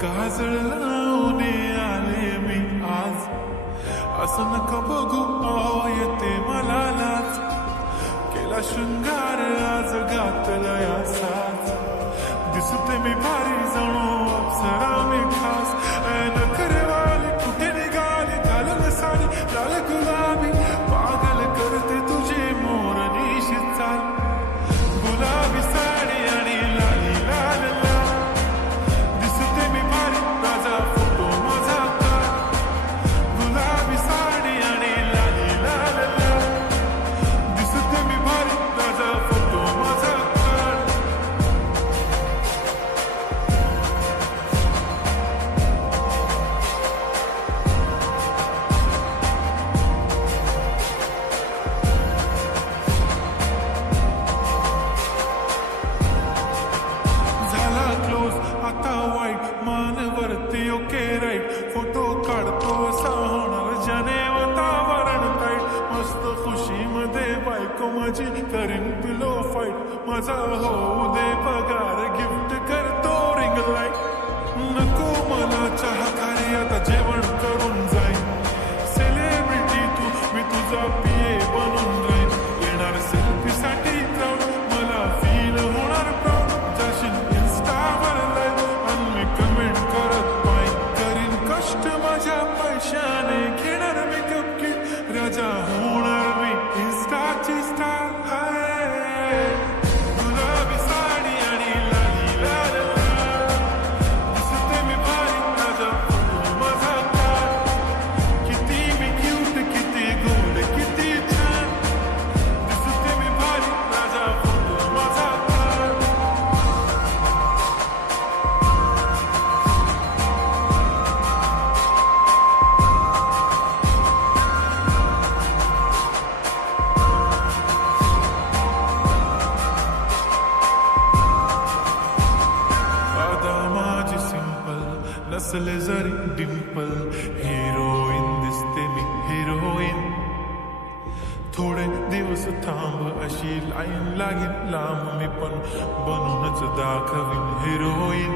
काजळ लावून आले मी आज, असं नका बघू येते मला लाज. केला शृंगार आज घातला या साज, दिसते मी भारी जणू अप्सरा मी खास. नखरेवाली कुठे निघाली घालून साडी लाल गुलाबी, पागल करते तुझे मोरनीशी चाल. गुलाबी साडी आणि लाली लाल लाल, दिसते मी भारी राजा फोटो माझा काढ. गुलाबी साडी आणि लाली लाल लाल, दिसते मी भारी राजा फोटो माझा काढ. झाला क्लोज आता वाईट, मानवरती ओके राईट. फोटो काढतो असा होणार ज्याने वातावरण टाईट. मस्त खुशीमध्ये बायको माझी करीन पिलो फाईट. माझा होऊ दे पगार गिफ्ट करतो रिंग लाईट. नको मला चहा खारी आता जेवण करून जाईन. सेलिब्रिटी तू मी तुझा पिये बनून राहीन. येणार सेल्फी साठी क्राऊड, मला फील होणार प्राऊड. जाशील इन्स्टावर लाईव्ह आणि मी कमेंट करत पाहिन. करीन कष्ट माझ्या पैशाने, घेणार मेकअप किट, राजा होणार मी इन्स्टाची स्टार. गुलाबी साडी आणि लाली लाल लाल, दिसते मी भारी राजा फोटो माझा काढ. किती मी क्यूट, किती गोड, किती छान, दिसते मी भारी राजा फोटो माझा काढ. आता माझी सिंपल नसले जरी डिंपल, हिरोईन दिसते मी हिरोईन. थोडे दिवस थांब अशी लाईन लागेल लांब, मी पण बनूनच दाखवीन हिरोईन.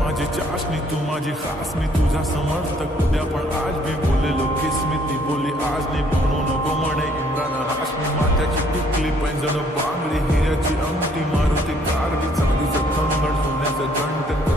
माझी चाशनी तू माझी खास, मी तुझा समर्थक उद्या पण आज मी बोलेलो किस मी. ती बोली आज नाही बनू नको म्हणे इम्रान हाशमी. माथ्याची टिकली पैंजण बांगडी, हिऱ्याची अंगठी, मारुती कारवी, चांदीचं कंगण, सोन्याचं घंट.